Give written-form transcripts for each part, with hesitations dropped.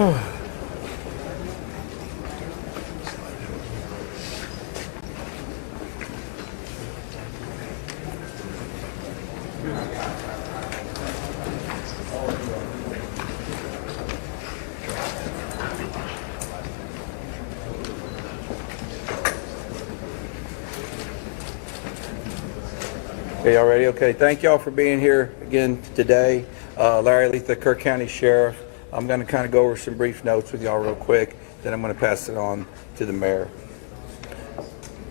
Okay, y'all ready? Okay, thank y'all for being here again today. Larry Letha, Kirk County Sheriff. I'm going to kind of go over some brief notes with y'all real quick, then I'm going to pass it on to the mayor.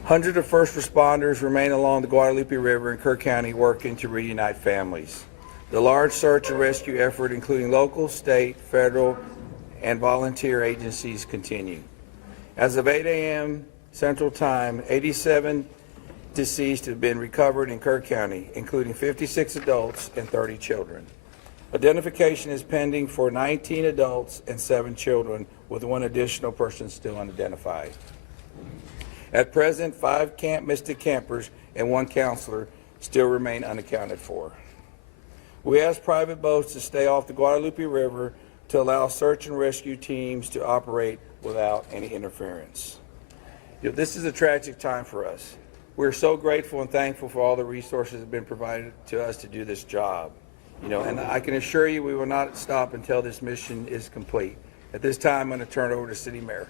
Hundreds of first responders remain along the Guadalupe River in Kirk County working to reunite families. The large search and rescue effort, including local, state, federal, and volunteer agencies, continue. As of 8 a.m. Central Time, 87 deceased have been recovered in Kirk County, including 56 adults and 30 children. Identification is pending for 19 adults and 7 children, with 1 additional person still unidentified. At present, 5 Camp Mystic campers and 1 counselor still remain unaccounted for. We ask private boats to stay off the Guadalupe River to allow search and rescue teams to operate without any interference. This is a tragic time for us. We're so grateful and thankful for all the resources that have been provided to us to do this job. And I can assure you we will not stop until this mission is complete. At this time, I'm going to turn it over to City Mayor.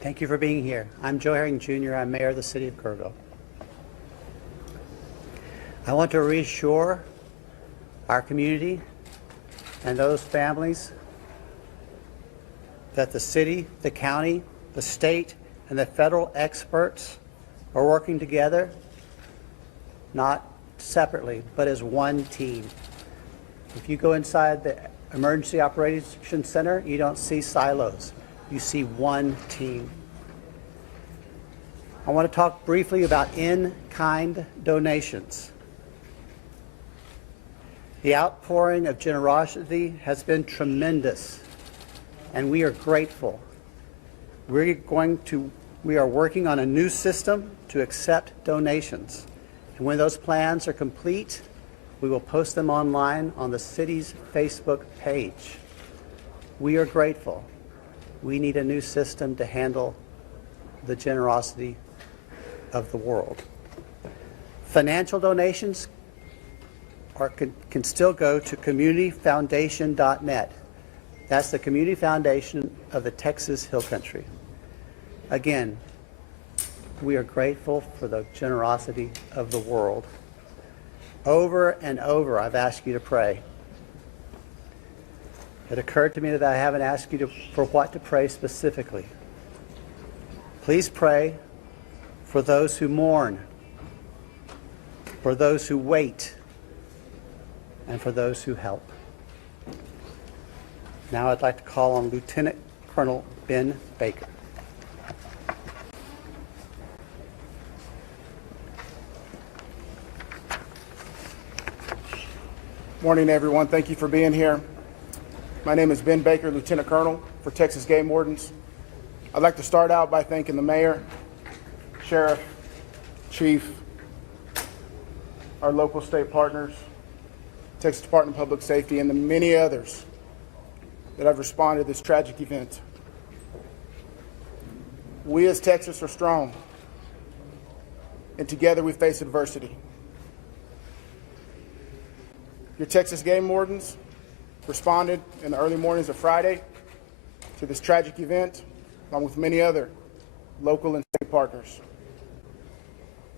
Thank you for being here. I'm Joe Herring Jr. I'm Mayor of the City of Kergville. I want to reassure our community and those families that the city, the county, the state, and the federal experts are working together, not separately, but as one team. If you go inside the Emergency Operations Center, you don't see silos. You see one team. I want to talk briefly about in-kind donations. The outpouring of generosity has been tremendous, and we are grateful. We are working on a new system to accept donations, and when those plans are complete, we will post them online on the city's Facebook page. We are grateful. We need a new system to handle the generosity of the world. Financial donations can still go to communityfoundation.net. That's the community foundation of the Texas Hill Country. Again, we are grateful for the generosity of the world. Over and over, I've asked you to pray. It occurred to me that I haven't asked you for what to pray specifically. Please pray for those who mourn, for those who wait, and for those who help. Now I'd like to call on Lieutenant Colonel Ben Baker. Morning, everyone. Thank you for being here. My name is Ben Baker, Lieutenant Colonel for Texas Game Wardens. I'd like to start out by thanking the Mayor, Sheriff, Chief, our local state partners, Texas Department of Public Safety, and the many others that have responded to this tragic event. We as Texas are strong, and together we face adversity. Your Texas Game Wardens responded in the early mornings of Friday to this tragic event, along with many other local and state partners.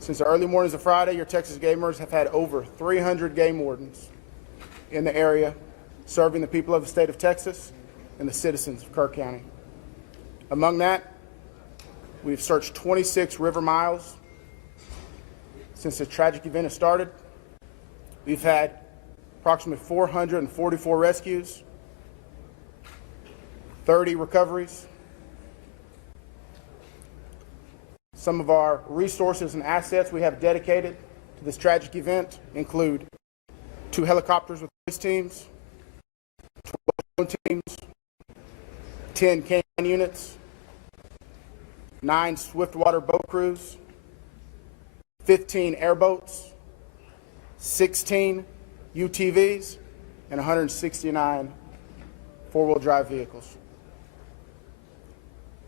Since the early mornings of Friday, your Texas Gamers have had over 300 game wardens in the area, serving the people of the state of Texas and the citizens of Kirk County. Among that, we've searched 26 river miles since the tragic event has started. We've had approximately 444 rescues, 30 recoveries. Some of our resources and assets we have dedicated to this tragic event include 2 helicopters with police teams, 12 teams, 10 canine units, 9 swiftwater boat crews, 15 airboats, 16 UTVs, and 169 four-wheel drive vehicles.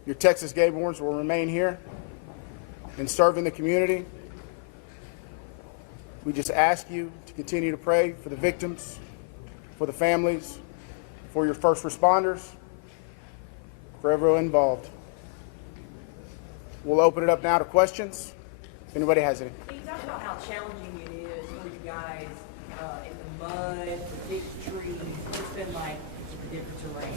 Your Texas Game Wardens will remain here and serve in the community. We just ask you to continue to pray for the victims, for the families, for your first responders, for everyone involved. We'll open it up now to questions. If anybody has any. Can you talk about how challenging it is for you guys in the mud, the big trees? What's been like the different terrain?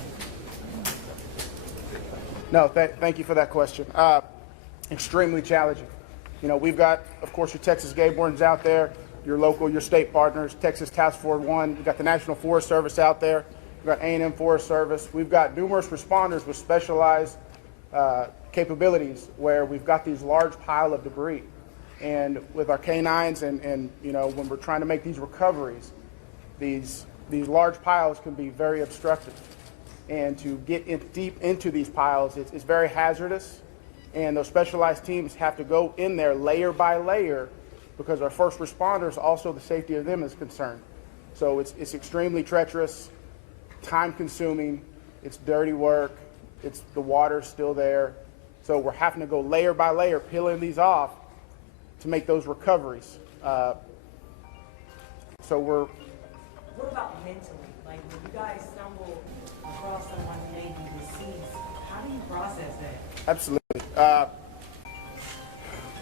No, thank you for that question. Extremely challenging. You know, we've got, of course, your Texas Game Wardens out there, your local, your state partners, Texas Task Force 1. We've got the National Forest Service out there. We've got A&M Forest Service. We've got numerous responders with specialized capabilities where we've got these large pile of debris. And with our canines and you know, when we're trying to make these recoveries, these large piles can be very obstructive. And to get deep into these piles, it's very hazardous. And those specialized teams have to go in there layer by layer because our first responders, also the safety of them is concerned. So it's extremely treacherous, time consuming, it's dirty work, the water's still there. So we're having to go layer by layer, peeling these off to make those recoveries. So we're... What about mentally? Like when you guys stumble across someone who may be deceased, how do you process that? Absolutely.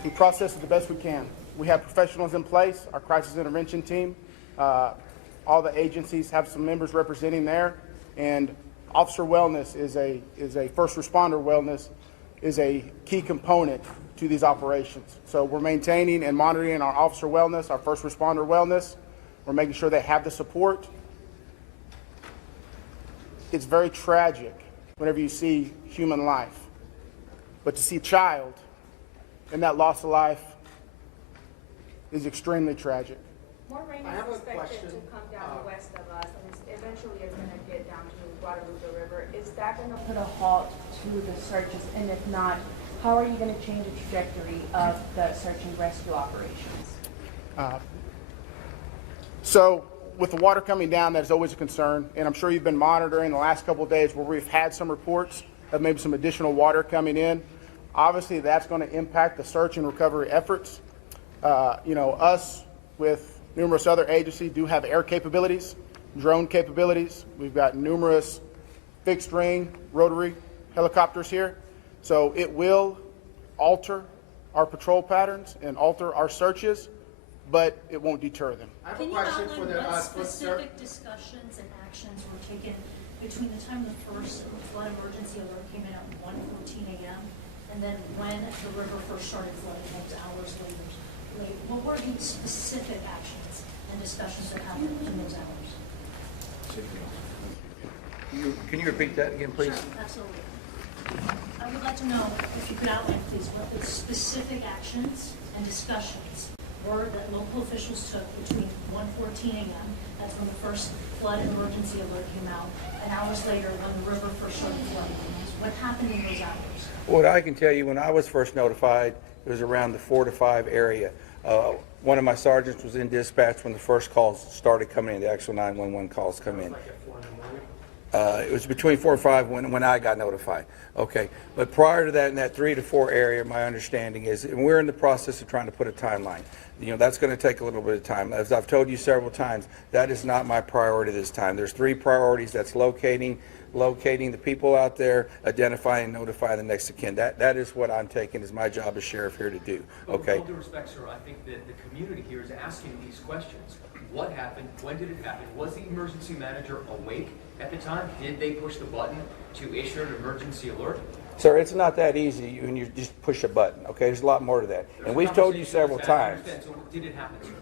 We process it the best we can. We have professionals in place, our crisis intervention team. All the agencies have some members representing there, and officer wellness is a first responder wellness is a key component to these operations. So we're maintaining and monitoring our officer wellness, our first responder wellness. We're making sure they have the support. It's very tragic whenever you see human life, but to see a child and that loss of life is extremely tragic. More rain I have is a expected question. to come down west of us, and eventually it's going to get down to Guadalupe River. Is that going to put a halt to the searches? And if not, how are you going to change the trajectory of the search and rescue operations? So with the water coming down, that is always a concern, and I'm sure you've been monitoring the last couple of days where we've had some reports of maybe some additional water coming in. Obviously, that's going to impact the search and recovery efforts. You know, us with numerous other agencies do have air capabilities, drone capabilities. We've got numerous fixed wing, rotary helicopters here. So it will alter our patrol patterns and alter our searches, but it won't deter them. I have a Can you question outline for the what for specific discussions and actions were taken between the time the first flood emergency alert came in at 1:14 a.m. and then when the river first started flooding, those hours later? Like, what were the specific actions and discussions that happened in those hours? Can you repeat that again, please? Sure, absolutely. I would like to know if you could outline, please, what the specific actions and discussions were that local officials took between 1:14 a.m., that's when the first flood emergency alert came out, and hours later when the river first started flooding. What happened in those hours? What I can tell you, when I was first notified, it was around the 4 to 5 area. One of my sergeants was in dispatch when the first calls started coming in, the actual 911 calls come in. It was between 4 and 5 when I got notified. Okay, but prior to that, in that 3 to 4 area, my understanding is, and we're in the process of trying to put a timeline. You know, that's going to take a little bit of time. As I've told you several times, that is not my priority this time. There's 3 priorities. That's locating the people out there, identifying and notifying the next of kin. That is what I'm taking as my job as sheriff here to do. Okay. With all due respect, sir, I think that the community here is asking these questions. What happened? When did it happen? Was the emergency manager awake at the time? Did they push the button to issue an emergency alert? Sir, it's not that easy when you just push a button, okay? There's a lot more to that. And we've told you several times. So did it happen, sir?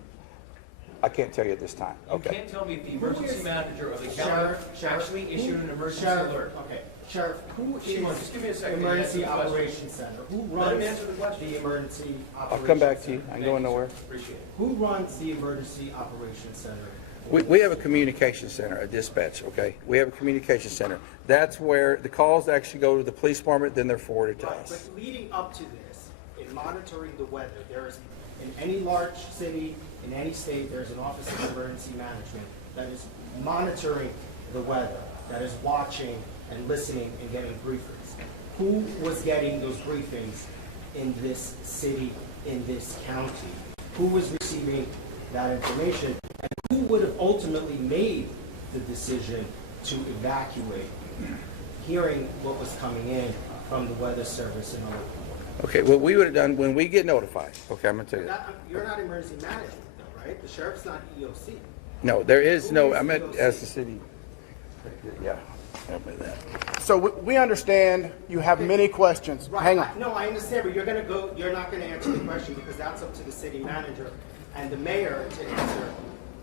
I can't tell you at this time. You Okay. can't tell me if the emergency manager of the county actually issued an emergency alert. Okay, Sheriff, who Shimon, is just give me a second to Emergency answer the question. Operations Center? Who Let him runs answer the question. the Emergency Operations I'll come back to you. Center? I ain't going nowhere. Appreciate it. Who runs the Emergency Operations Center? We have a communication center, a dispatch, okay? We have a communication center. That's where the calls actually go to the police department, then they're forwarded to Right, us. but leading up to this, in monitoring the weather, there is In any large city, in any state, there's an Office of Emergency Management that is monitoring the weather, that is watching and listening and getting briefings. Who was getting those briefings in this city, in this county? Who was receiving that information? And who would have ultimately made the decision to evacuate, hearing what was coming in from the Weather Service and other people? Okay, what we would have done when we get notified, okay, I'm gonna tell you. You're not emergency management, though, right? The sheriff's not EOC. No, there is no, I meant as the city, yeah, help me with that. So we understand you have many questions. Right. Hang on. No, I understand, but you're not gonna answer the question because that's up to the city manager and the mayor to answer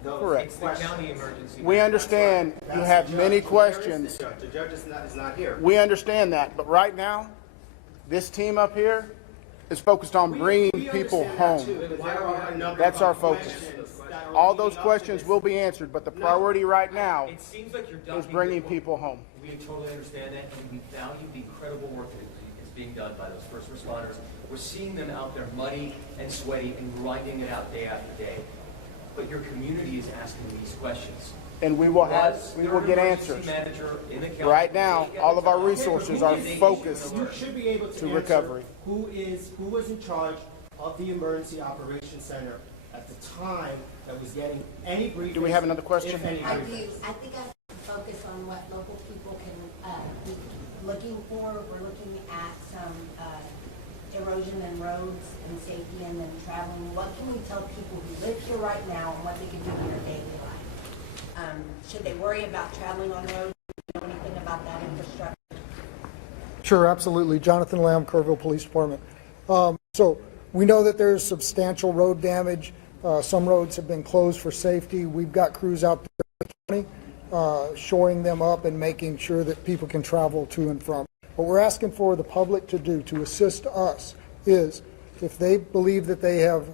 those Correct. It's the county emergency. We understand you have many questions. The judge is not here. We understand that, but right now, this team up here is focused on bringing We people understand that home. too, but there are a number That's of our focus. questions that are All leading those up to questions this. will be answered, but the priority right now It seems like you're is ducking bringing the- people home. We totally understand that, and we value the incredible work that is being done by those first responders. We're seeing them out there muddy and sweaty and grinding it out day after day. But your community is asking these questions. And we will Was we there will an get emergency answers. manager in the county? Right now, At all the of our time? resources are focused You should be able to to answer recovery. who was in charge of the Emergency Operations Center at the time that was getting any briefings. Do we have another question? If any I do. briefings. I think I have to focus on what local people can be looking for. We're looking at some erosion in roads and safety and then traveling. What can we tell people who live here right now and what they can do in their daily life? Should they worry about traveling on roads? Do you know anything about that infrastructure? Sure, absolutely. Jonathan Lamb, Kergville Police Department. So we know that there's substantial road damage. Some roads have been closed for safety. We've got crews out there in the county, shoring them up and making sure that people can travel to and from. What we're asking for the public to do to assist us is if they believe that they have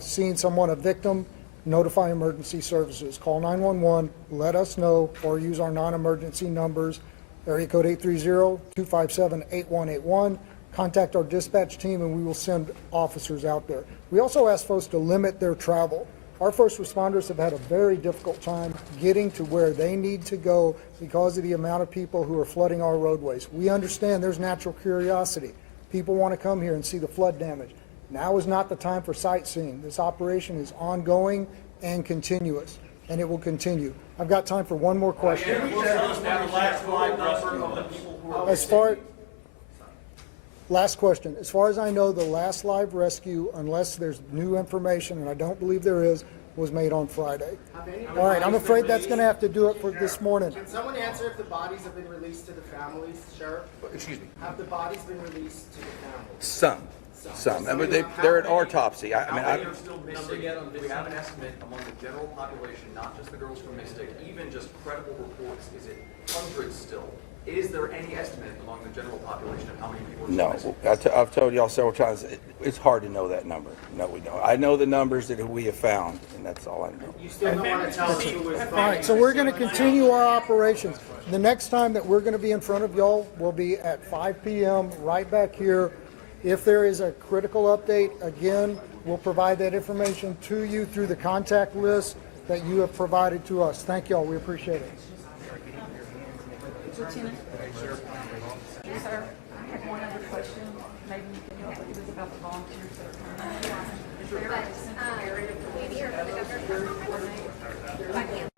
seen someone, a victim, notify emergency services. Call 911, let us know, or use our non-emergency numbers, area code 830-257-8181. Contact our dispatch team and we will send officers out there. We also ask folks to limit their travel. Our first responders have had a very difficult time getting to where they need to go because of the amount of people who are flooding our roadways. We understand there's natural curiosity. People want to come here and see the flood damage. Now is not the time for sightseeing. This operation is ongoing and continuous, and it will continue. I've got time for one more question. Last question. As far as I know, the last live rescue, unless there's new information, and I don't believe there is, was made on Friday. All right, I'm afraid that's going to have to do it for this morning. Can someone answer if the bodies have been released to the families, Sheriff? Excuse me. Have the bodies been released to the families? Some. I mean, they're an autopsy. I mean, Are still missing? Do we have an estimate among the general population, not just the girls from Mystic, even just credible reports? Is it hundreds still? Is there any estimate among the general population of how many people are still no, missing? I've told y'all several times, it's hard to know that number. No, we don't. I know the numbers that we have found, and that's all I know. You still don't want to tell us who was All right, so we're going to continue our operations. The next time that we're going to be in front of y'all will be at 5 p.m. right back here. If there is a critical update, again, we'll provide that information to you through the contact list that you have provided to us. Thank y'all. We appreciate it. Lieutenant? Sir, I have one other question. Maybe you can help. It was about the volunteers that are coming. Is there a central area for the security coordinator?